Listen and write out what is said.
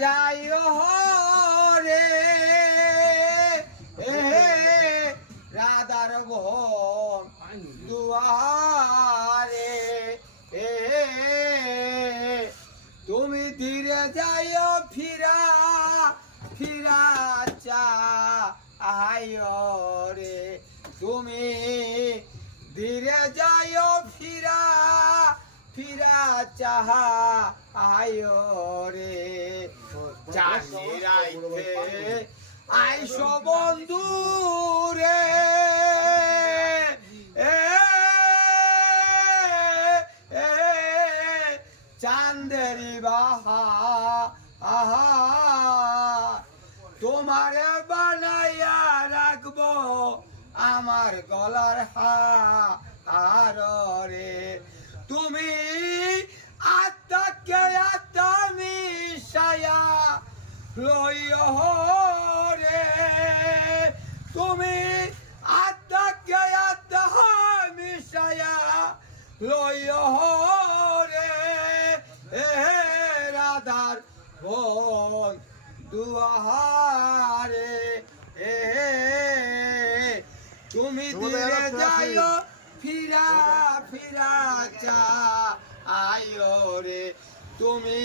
যাইও রে রাধার বোন দুয়ারে তুমি ধীরে যাইও ফিরা ফিরা চাইও রে তুমি ধীরে যাইও ফিরা ফিরা চাহা আয়ো রে চাঁদিরাইতে আইসো বন্ধু রে চাঁদেরি বাহা আহা তোমারে বানাইয়া রাখবো আমার গলার হার রে তুমি আত্মাকে আত্মা মিশায়া লইও রে তুমি আত্মাকে আত্মা মিশায়া লইও রে রাধার বোন দুয়ারে তুমি ধীরে যাইও ফিরা ফিরা চাইও রে তুমি